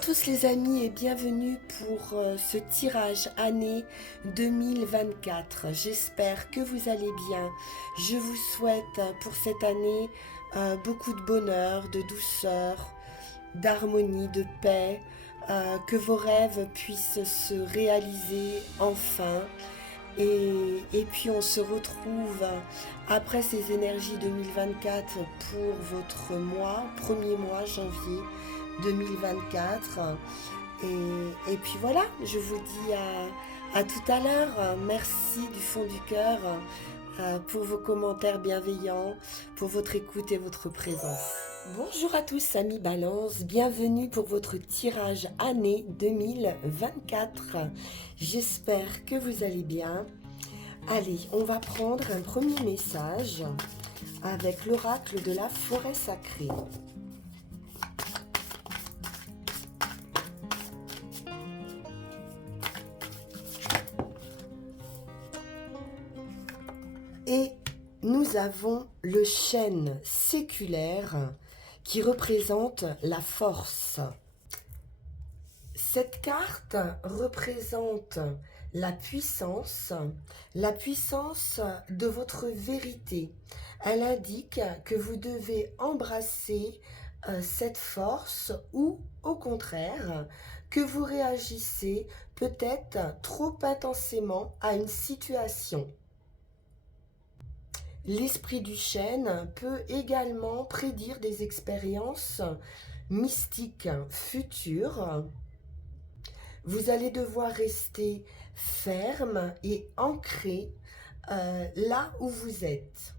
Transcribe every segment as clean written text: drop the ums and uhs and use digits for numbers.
tous les amis et bienvenue pour ce tirage année 2024. J'espère que vous allez bien. Je vous souhaite pour cette année beaucoup de bonheur, de douceur, d'harmonie, de paix, que vos rêves puissent se réaliser enfin. Et puis on se retrouve après ces énergies 2024 pour votre mois, premier mois, janvier 2024. Et puis voilà, je vous dis à tout à l'heure. Merci du fond du cœur pour vos commentaires bienveillants, pour votre écoute et votre présence. Bonjour à tous amis Balance, bienvenue pour votre tirage année 2024. J'espère que vous allez bien. Allez, on va prendre un premier message avec l'oracle de la forêt sacrée. Et nous avons le chêne séculaire qui représente la force. Cette carte représente la puissance de votre vérité. Elle indique que vous devez embrasser cette force ou au contraire que vous réagissez peut-être trop intensément à une situation. L'esprit du chêne peut également prédire des expériences mystiques futures. Vous allez devoir rester ferme et ancré là où vous êtes.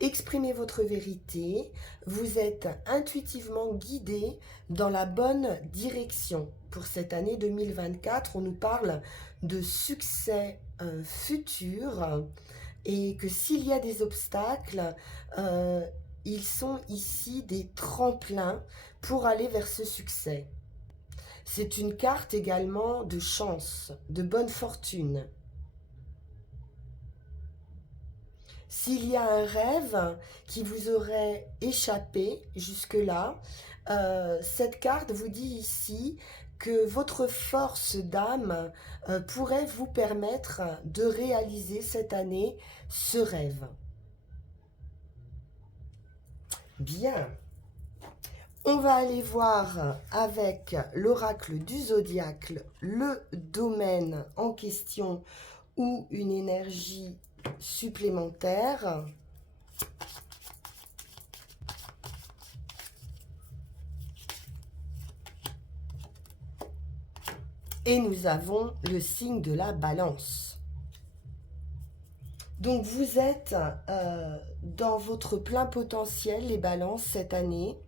Exprimez votre vérité, vous êtes intuitivement guidé dans la bonne direction. Pour cette année 2024, on nous parle de succès futur. Et que s'il y a des obstacles, ils sont ici des tremplins pour aller vers ce succès. C'est une carte également de chance, de bonne fortune. S'il y a un rêve qui vous aurait échappé jusque-là, cette carte vous dit ici que votre force d'âme pourrait vous permettre de réaliser cette année ce rêve. Bien, on va aller voir avec l'oracle du zodiaque le domaine en question ou une énergie supplémentaire. Et nous avons le signe de la balance. Donc vous êtes dans votre plein potentiel, les balances, cette année.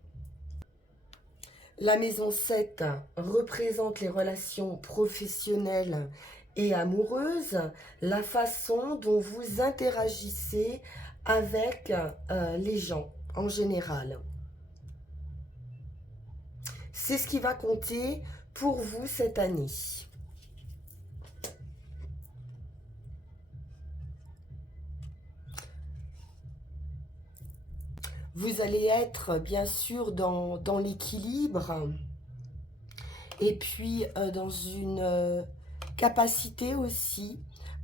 La maison 7 représente les relations professionnelles et amoureuses, la façon dont vous interagissez avec les gens en général. C'est ce qui va compter pour vous cette année. Vous allez être bien sûr dans l'équilibre et puis dans une capacité aussi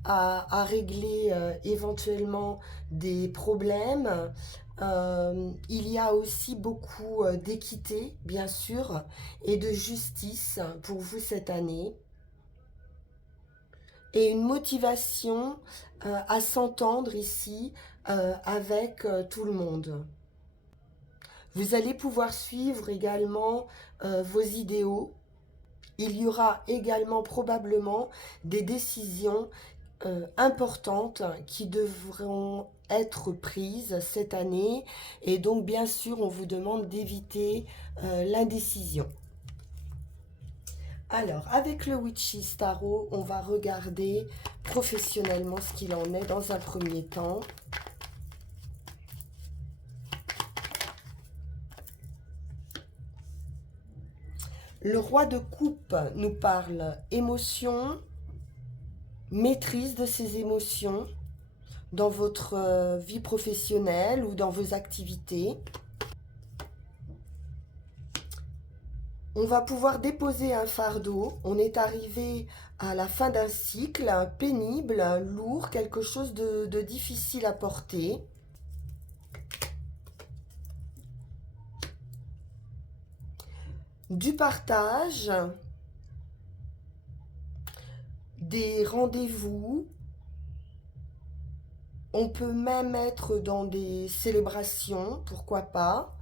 à régler éventuellement des problèmes. Il y a aussi beaucoup d'équité, bien sûr, et de justice pour vous cette année. Et une motivation à s'entendre ici avec tout le monde. Vous allez pouvoir suivre également vos idéaux. Il y aura également probablement des décisions importantes qui devront être prises cette année. Et donc, bien sûr, on vous demande d'éviter l'indécision. Alors, avec le Witch's Tarot, on va regarder professionnellement ce qu'il en est dans un premier temps. Le roi de coupe nous parle émotion, maîtrise de ses émotions dans votre vie professionnelle ou dans vos activités. On va pouvoir déposer un fardeau. On est arrivé à la fin d'un cycle pénible, lourd, quelque chose de difficile à porter. Du partage, des rendez-vous. On peut même être dans des célébrations, pourquoi pas.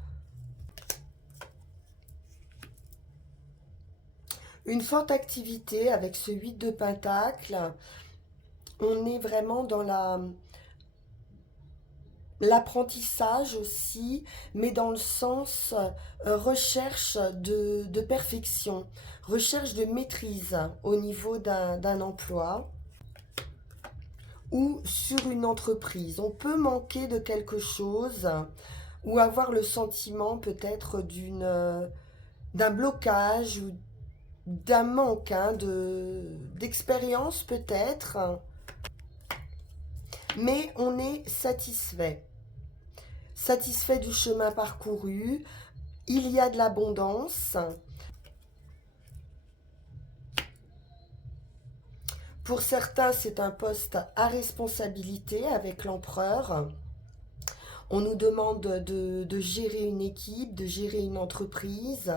Une forte activité avec ce 8 de Pentacle. On est vraiment dans l'apprentissage aussi, mais dans le sens recherche de perfection, recherche de maîtrise au niveau d'un emploi ou sur une entreprise. On peut manquer de quelque chose ou avoir le sentiment peut-être d'un blocage ou d'un manque d'expérience peut-être, mais on est satisfait. Satisfait du chemin parcouru, il y a de l'abondance. Pour certains, c'est un poste à responsabilité avec l'empereur. On nous demande de gérer une équipe, de gérer une entreprise,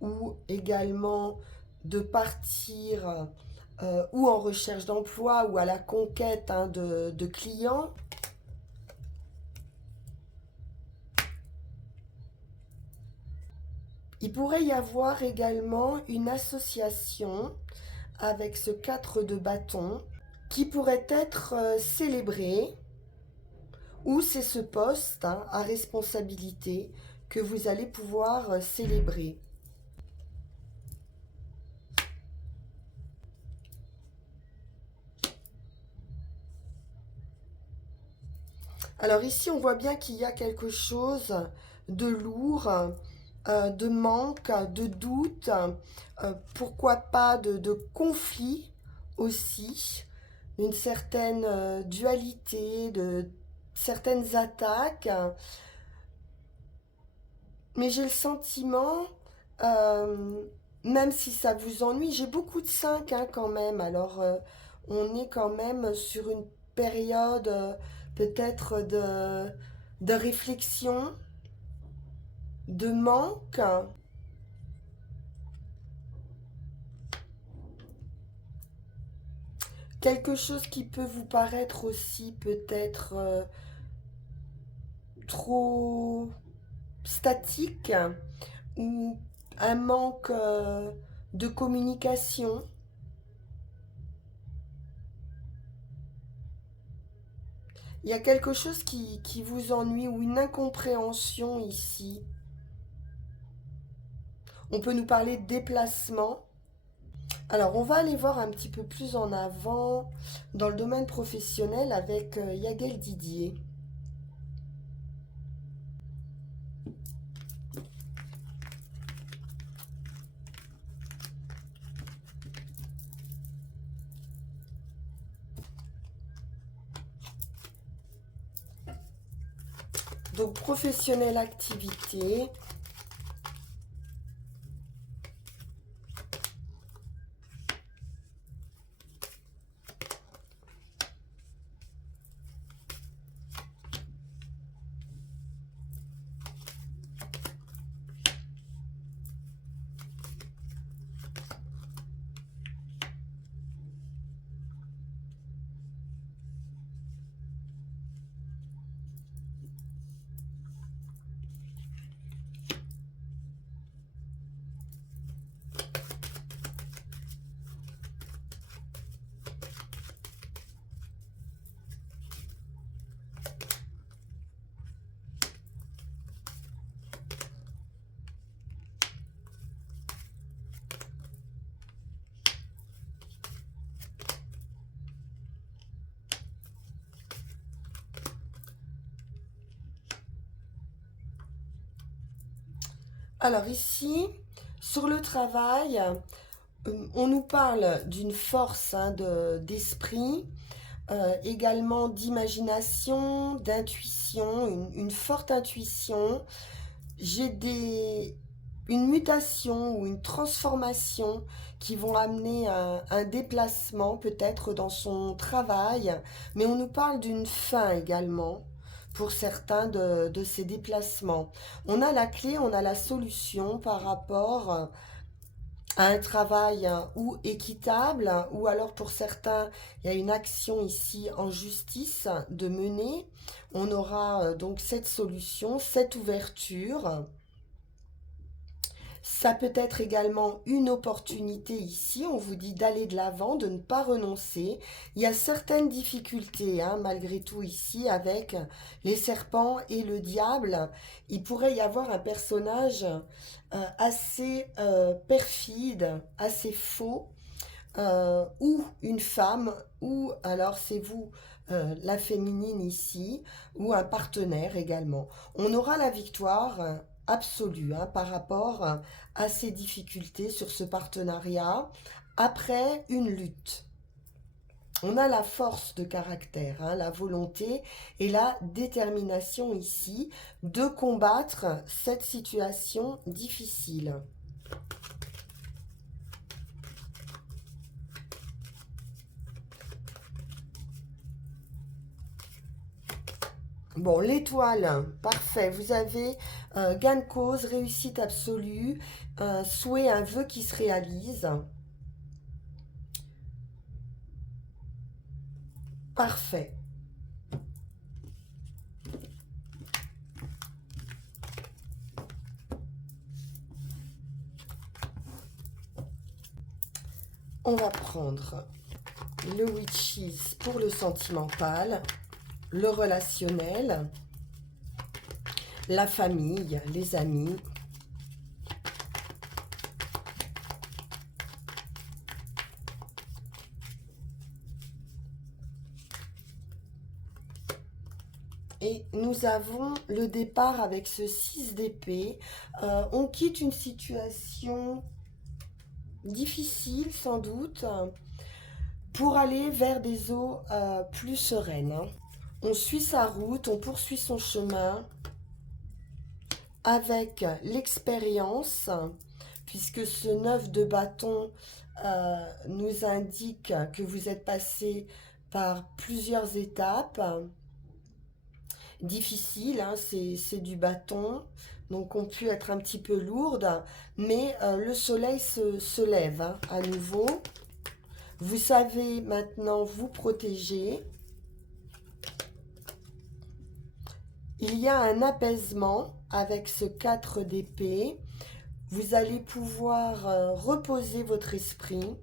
ou également de partir ou en recherche d'emploi ou à la conquête de clients. Il pourrait y avoir également une association avec ce 4 de bâton qui pourrait être célébré, ou c'est ce poste à responsabilité que vous allez pouvoir célébrer. Alors ici, on voit bien qu'il y a quelque chose de lourd, de manque, de doute, pourquoi pas de conflit aussi, une certaine dualité, de certaines attaques. Mais j'ai le sentiment, euh, même si ça vous ennuie, j'ai beaucoup de 5 quand même. Alors on est quand même sur une période peut-être de réflexion, de manque. Quelque chose qui peut vous paraître aussi peut-être trop statique ou un manque de communication. Il y a quelque chose qui vous ennuie ou une incompréhension ici. On peut nous parler de déplacement. Alors, on va aller voir un petit peu plus en avant dans le domaine professionnel avec Yagel Didier. Donc, professionnel activité. Alors ici, sur le travail, on nous parle d'une force d'esprit, également d'imagination, d'intuition, une forte intuition. J'ai une mutation ou une transformation qui vont amener un déplacement peut-être dans son travail, mais on nous parle d'une fin également pour certains de ces déplacements. On a la clé, on a la solution par rapport à un travail ou équitable, ou alors pour certains, il y a une action ici en justice de mener. On aura donc cette solution, cette ouverture. Ça peut être également une opportunité ici, on vous dit d'aller de l'avant, de ne pas renoncer. Il y a certaines difficultés, hein, malgré tout ici, avec les serpents et le diable. Il pourrait y avoir un personnage assez perfide, assez faux, ou une femme, ou alors c'est vous, la féminine ici, ou un partenaire également. On aura la victoire absolue hein, par rapport à ces difficultés sur ce partenariat après une lutte. On a la force de caractère, hein, la volonté et la détermination ici de combattre cette situation difficile. Bon, l'étoile, parfait. Vous avez gain de cause, réussite absolue, un souhait, un vœu qui se réalise. Parfait. On va prendre le Witches pour le sentimental, le relationnel, la famille, les amis. Et nous avons le départ avec ce 6 d'épée. On quitte une situation difficile sans doute pour aller vers des eaux plus sereines. Hein. On suit sa route, on poursuit son chemin avec l'expérience, puisque ce 9 de bâton nous indique que vous êtes passé par plusieurs étapes difficiles, hein, c'est du bâton, donc on peut être un petit peu lourde, mais le soleil se lève hein, à nouveau. Vous savez maintenant vous protéger. Il y a un apaisement avec ce 4 d'épée. Vous allez pouvoir reposer votre esprit.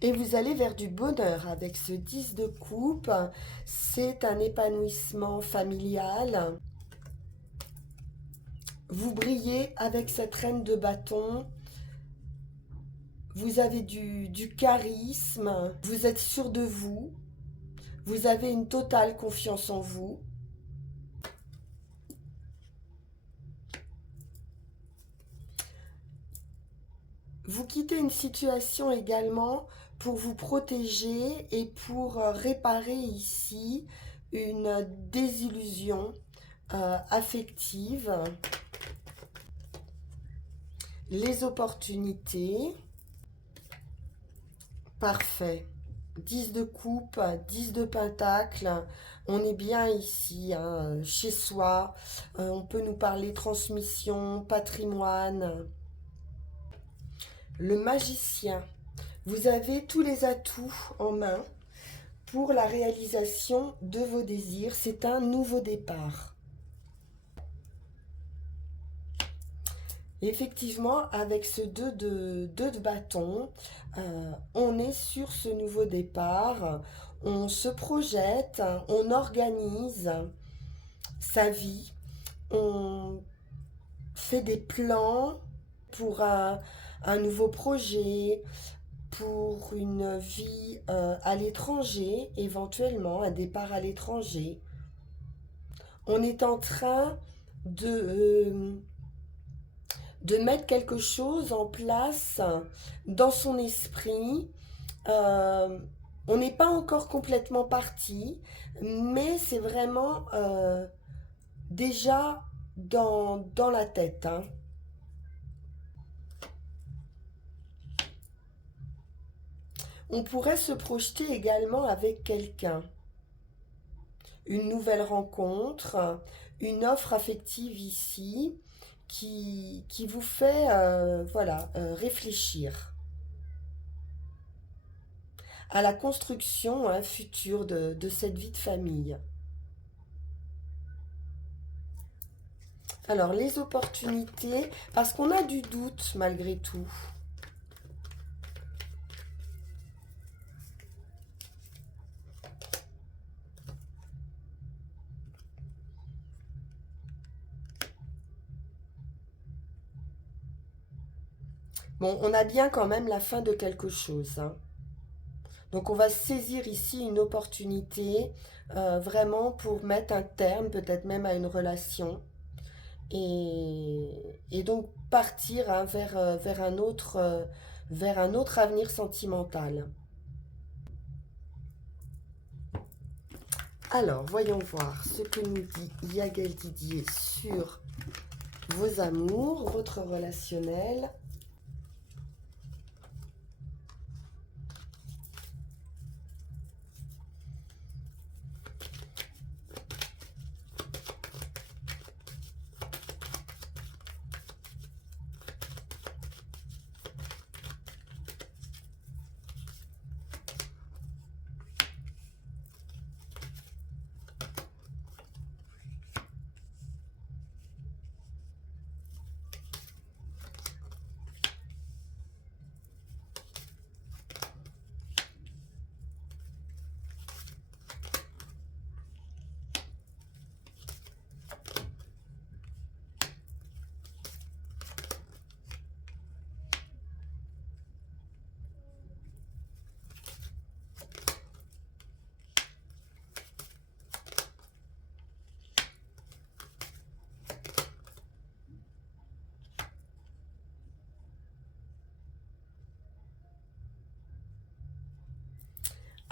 Et vous allez vers du bonheur avec ce 10 de coupe. C'est un épanouissement familial. Vous brillez avec cette reine de bâton. Vous avez du charisme. Vous êtes sûr de vous. Vous avez une totale confiance en vous. Vous quittez une situation également pour vous protéger et pour réparer ici une désillusion affective. Les opportunités. Parfait. 10 de coupe, 10 de pentacle. On est bien ici, hein, chez soi. On peut nous parler transmission, patrimoine. Le magicien. Vous avez tous les atouts en main pour la réalisation de vos désirs. C'est un nouveau départ. Effectivement, avec ce 2 de bâton, on est sur ce nouveau départ. On se projette, on organise sa vie, on fait des plans pour un nouveau projet, pour une vie à l'étranger, éventuellement un départ à l'étranger. On est en train de mettre quelque chose en place dans son esprit. On n'est pas encore complètement parti, mais c'est vraiment déjà dans la tête, hein. On pourrait se projeter également avec quelqu'un. Une nouvelle rencontre, une offre affective ici qui vous fait voilà, réfléchir à la construction hein, future de cette vie de famille. Alors, les opportunités, parce qu'on a du doute malgré tout. Bon, on a bien quand même la fin de quelque chose, hein. Donc on va saisir ici une opportunité vraiment pour mettre un terme, peut-être même à une relation, et, et donc partir hein, vers un autre avenir sentimental. Alors, voyons voir ce que nous dit Yael Didier sur vos amours, votre relationnel.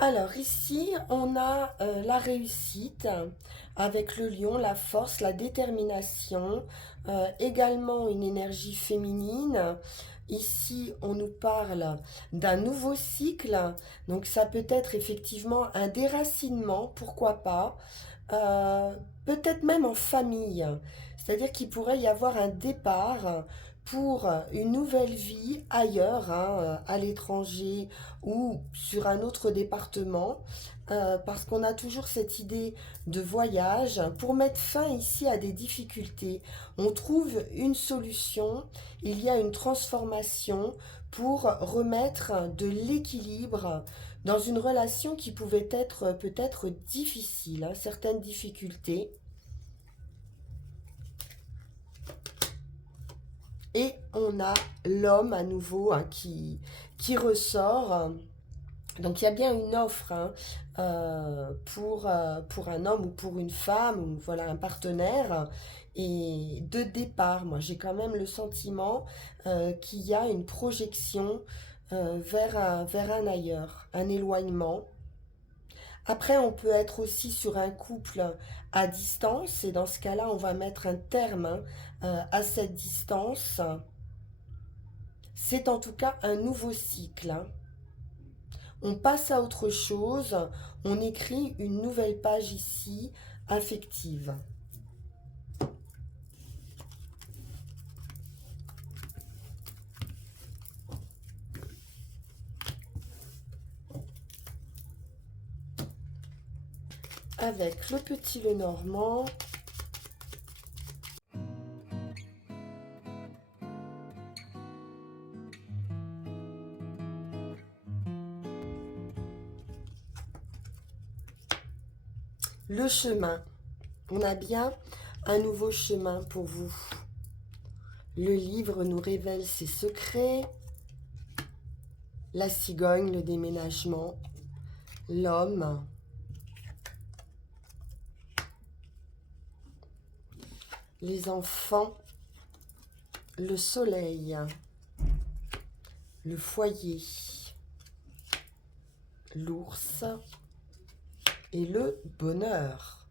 Alors ici, on a la réussite avec le lion, la force, la détermination, également une énergie féminine. Ici, on nous parle d'un nouveau cycle, donc ça peut être effectivement un déracinement, pourquoi pas, euh, peut-être même en famille. C'est-à-dire qu'il pourrait y avoir un départ pour une nouvelle vie ailleurs, hein, à l'étranger ou sur un autre département, parce qu'on a toujours cette idée de voyage. Pour mettre fin ici à des difficultés, on trouve une solution, il y a une transformation pour remettre de l'équilibre dans une relation qui pouvait être peut-être difficile, hein, certaines difficultés. Et on a l'homme à nouveau hein, qui ressort. Donc il y a bien une offre hein, pour un homme ou pour une femme, ou voilà un partenaire. Et de départ, moi j'ai quand même le sentiment qu'il y a une projection vers un ailleurs, un éloignement. Après, on peut être aussi sur un couple à distance, et dans ce cas-là, on va mettre un terme hein, à cette distance. C'est en tout cas un nouveau cycle, hein. On passe à autre chose, on écrit une nouvelle page ici, affective. Avec le petit Lenormand. Le chemin. On a bien un nouveau chemin pour vous. Le livre nous révèle ses secrets. La cigogne, le déménagement, l'homme, les enfants, le soleil, le foyer, l'ours et le bonheur.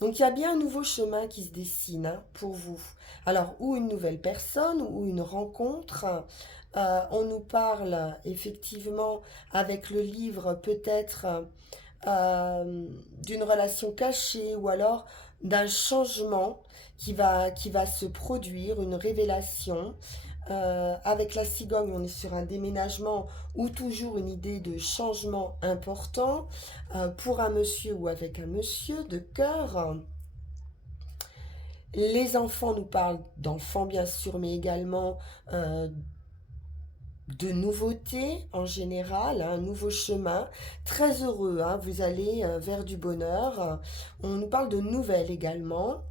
Donc il y a bien un nouveau chemin qui se dessine hein, pour vous. Alors, ou une nouvelle personne, ou une rencontre. On nous parle effectivement avec le livre peut-être d'une relation cachée ou alors d'un changement qui va se produire, une révélation. Avec la cigogne, on est sur un déménagement ou toujours une idée de changement important pour un monsieur ou avec un monsieur de cœur. Les enfants nous parlent d'enfants bien sûr, mais également euh, de nouveautés en général, hein, un nouveau chemin. Très heureux, hein, vous allez vers du bonheur. On nous parle de nouvelles également.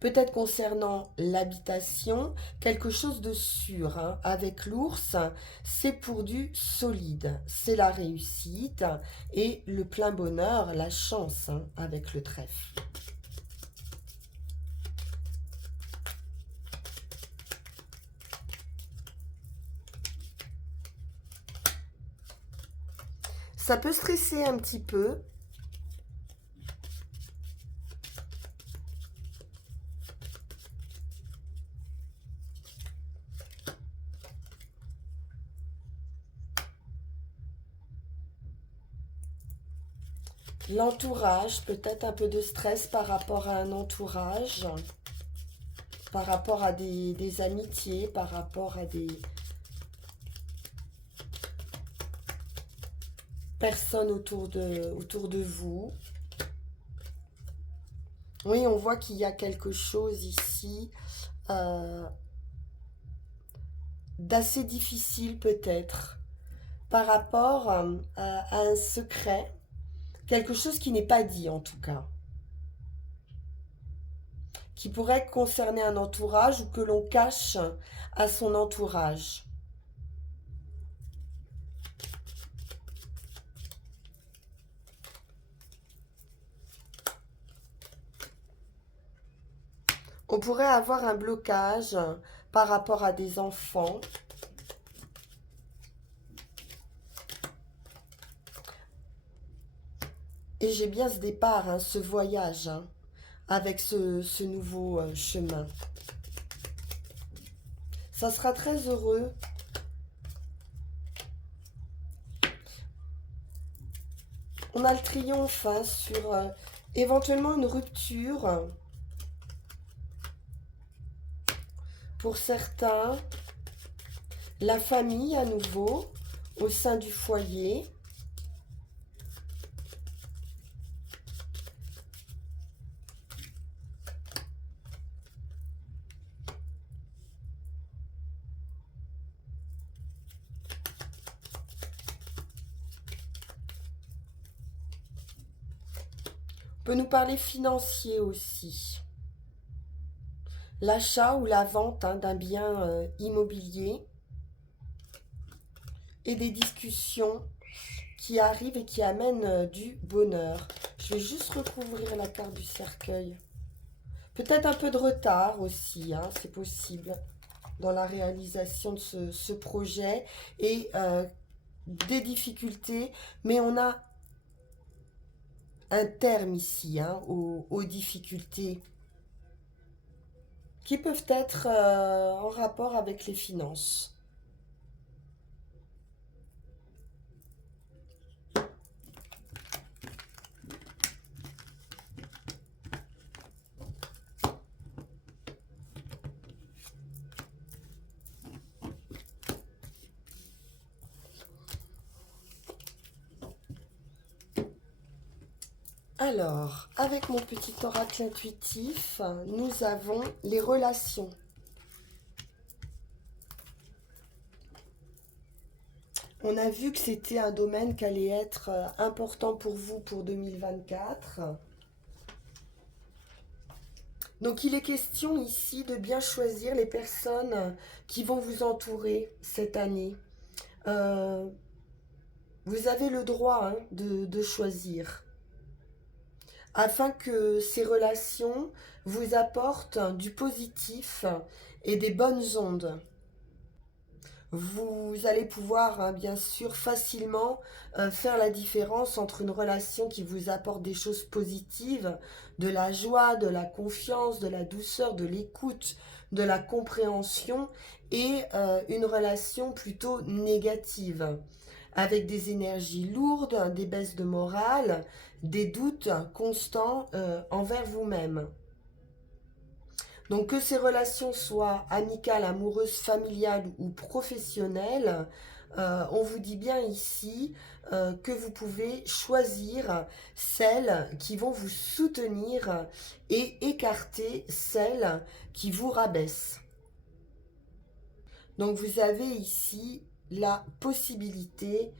Peut-être concernant l'habitation, quelque chose de sûr. Hein. Avec l'ours, c'est pour du solide. C'est la réussite et le plein bonheur, la chance hein, avec le trèfle. Ça peut stresser un petit peu. L'entourage, peut-être un peu de stress par rapport à un entourage, par rapport à des amitiés, par rapport à des personnes autour de vous. Oui, on voit qu'il y a quelque chose ici euh, d'assez difficile peut-être par rapport à un secret, quelque chose qui n'est pas dit en tout cas, qui pourrait concerner un entourage ou que l'on cache à son entourage. On pourrait avoir un blocage par rapport à des enfants. Et j'ai bien ce départ, hein, ce voyage, hein, avec ce nouveau chemin. Ça sera très heureux. On a le triomphe hein, sur éventuellement une rupture. Pour certains, la famille à nouveau, au sein du foyer. On peut nous parler financier aussi. L'achat ou la vente hein, d'un bien immobilier et des discussions qui arrivent et qui amènent du bonheur. Je vais juste recouvrir la carte du cercueil. Peut-être un peu de retard aussi, hein, c'est possible, dans la réalisation de ce projet et des difficultés, mais on a un terme ici hein, aux difficultés qui peuvent être en rapport avec les finances. Alors, avec mon petit oracle intuitif, nous avons les relations. On a vu que c'était un domaine qui allait être important pour vous pour 2024. Donc il est question ici de bien choisir les personnes qui vont vous entourer cette année. Euh, Vous avez le droit hein, de choisir afin que ces relations vous apportent du positif et des bonnes ondes. Vous allez pouvoir, hein, bien sûr, facilement faire la différence entre une relation qui vous apporte des choses positives, de la joie, de la confiance, de la douceur, de l'écoute, de la compréhension, et une relation plutôt négative, avec des énergies lourdes, des baisses de morale, des doutes constants envers vous-même. Donc que ces relations soient amicales, amoureuses, familiales ou professionnelles, on vous dit bien ici que vous pouvez choisir celles qui vont vous soutenir et écarter celles qui vous rabaissent. Donc vous avez ici la possibilité,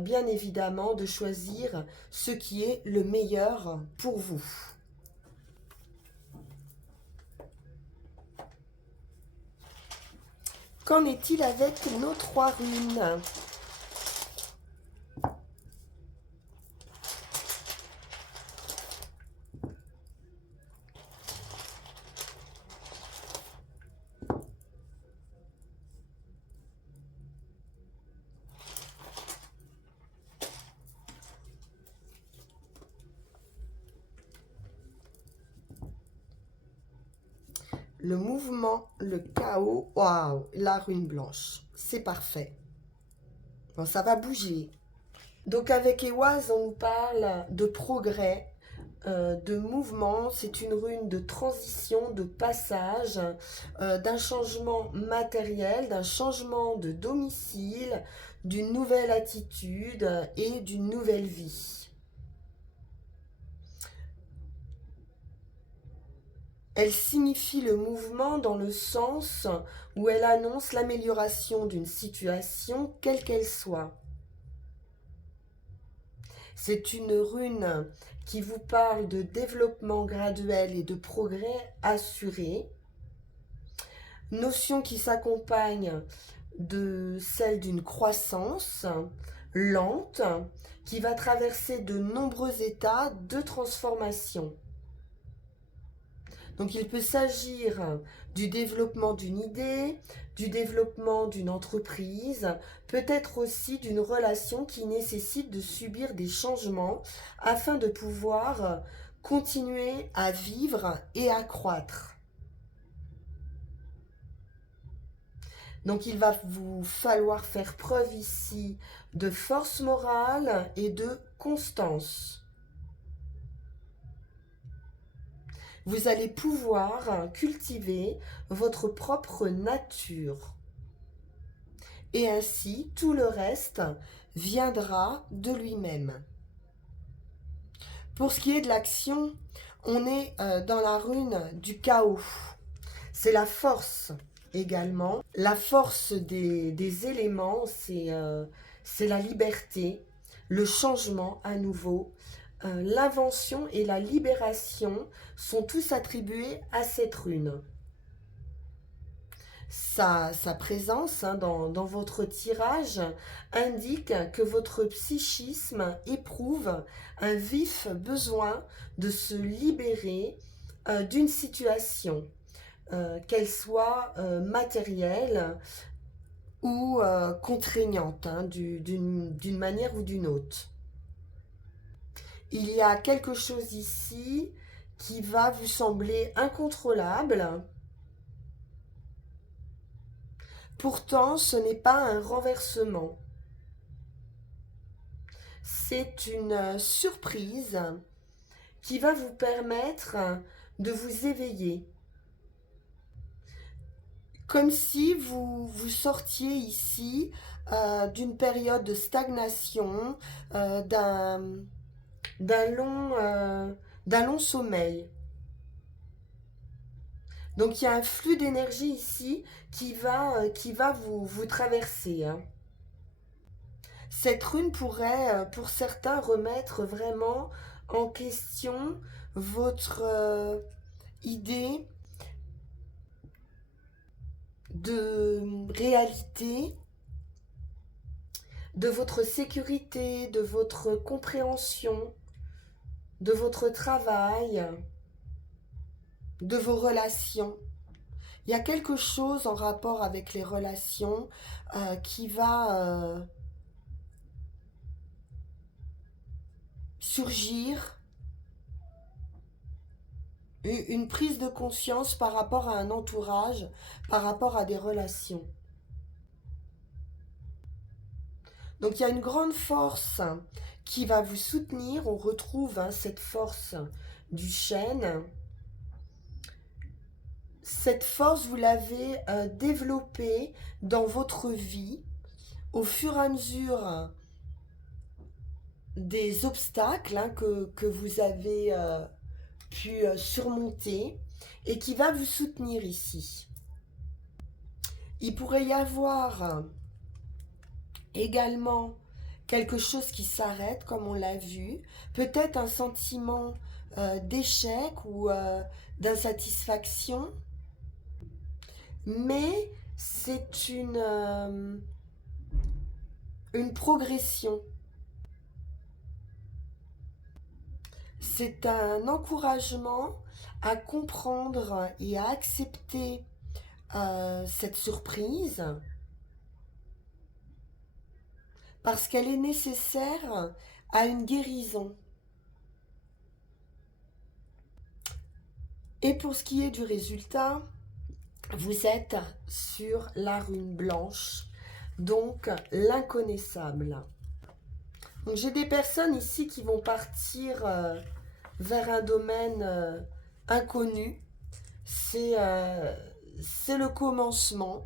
bien évidemment, de choisir ce qui est le meilleur pour vous. Qu'en est-il avec nos 3 runes? Le mouvement, le chaos, waouh, la rune blanche, c'est parfait. Bon, ça va bouger. Donc avec Ewaz, on nous parle de progrès, de mouvement. C'est une rune de transition, de passage, d'un changement matériel, d'un changement de domicile, d'une nouvelle attitude et d'une nouvelle vie. Elle signifie le mouvement dans le sens où elle annonce l'amélioration d'une situation, quelle qu'elle soit. C'est une rune qui vous parle de développement graduel et de progrès assuré. Notion qui s'accompagne de celle d'une croissance lente qui va traverser de nombreux états de transformation. Donc il peut s'agir du développement d'une idée, du développement d'une entreprise, peut-être aussi d'une relation qui nécessite de subir des changements afin de pouvoir continuer à vivre et à croître. Donc il va vous falloir faire preuve ici de force morale et de constance. Vous allez pouvoir cultiver votre propre nature. Et ainsi, tout le reste viendra de lui-même. Pour ce qui est de l'action, on est dans la rune du chaos. C'est la force également. La force des éléments, c'est la liberté, le changement à nouveau. L'invention et la libération sont tous attribués à cette rune. Sa présence dans votre tirage indique que votre psychisme éprouve un vif besoin de se libérer d'une situation, qu'elle soit matérielle ou contraignante, d'une manière ou d'une autre. Il y a quelque chose ici qui va vous sembler incontrôlable. Pourtant, ce n'est pas un renversement. C'est une surprise qui va vous permettre de vous éveiller. Comme si vous sortiez ici d'une période de stagnation, d'un long sommeil. Donc il y a un flux d'énergie ici qui va vous traverser. Cette rune pourrait, pour certains, remettre vraiment en question votre idée de réalité, de votre sécurité, de votre compréhension, de votre travail, de vos relations. il y a quelque chose en rapport avec les relations qui va surgir, une prise de conscience par rapport à un entourage, par rapport à des relations. Donc il y a une grande force qui va vous soutenir. On retrouve cette force du chêne. Cette force, vous l'avez développée dans votre vie au fur et à mesure des obstacles que vous avez pu surmonter et qui va vous soutenir ici. Il pourrait y avoir également quelque chose qui s'arrête, comme on l'a vu, peut-être un sentiment d'échec ou d'insatisfaction, mais c'est une progression. C'est un encouragement à comprendre et à accepter cette surprise parce qu'elle est nécessaire à une guérison. Et pour ce qui est du résultat, vous êtes sur la rune blanche, donc l'inconnaissable. Donc j'ai des personnes ici qui vont partir vers un domaine inconnu. C'est le commencement,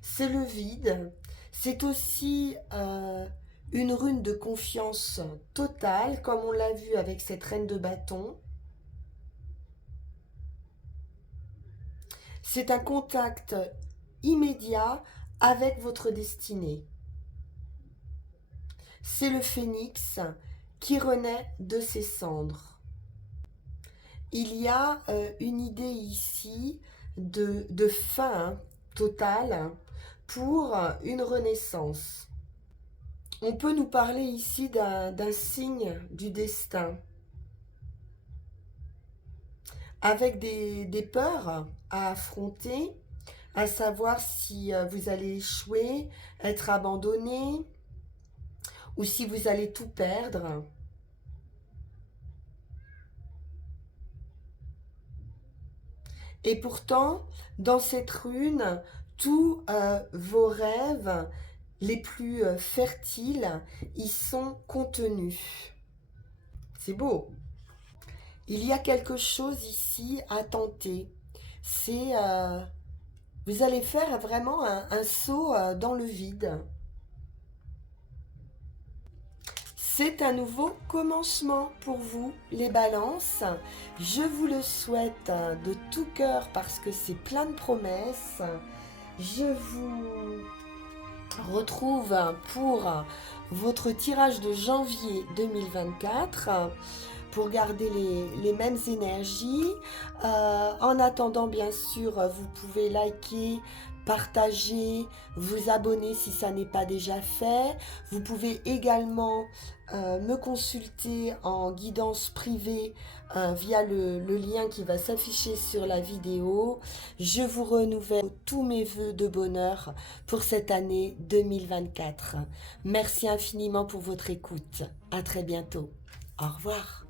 c'est le vide, c'est aussi une rune de confiance totale, comme on l'a vu avec cette reine de bâton. C'est un contact immédiat avec votre destinée. C'est le phénix qui renaît de ses cendres. Il y a une idée ici de fin totale pour une renaissance. On peut nous parler ici d'un signe du destin, avec des peurs à affronter, à savoir si vous allez échouer, être abandonné, ou si vous allez tout perdre. Et pourtant, dans cette rune, tous vos rêves les plus fertiles y sont contenus. C'est beau. Il y a quelque chose ici à tenter. C'est vous allez faire vraiment un saut dans le vide. C'est un nouveau commencement pour vous, les balances. Je vous le souhaite de tout cœur parce que c'est plein de promesses. Je vous retrouve pour votre tirage de janvier 2024 pour garder les mêmes énergies. En attendant, bien sûr, vous pouvez liker, partager, vous abonner si ça n'est pas déjà fait. Vous pouvez également me consulter en guidance privée via le lien qui va s'afficher sur la vidéo. Je vous renouvelle tous mes vœux de bonheur pour cette année 2024. Merci infiniment pour votre écoute. À très bientôt. Au revoir.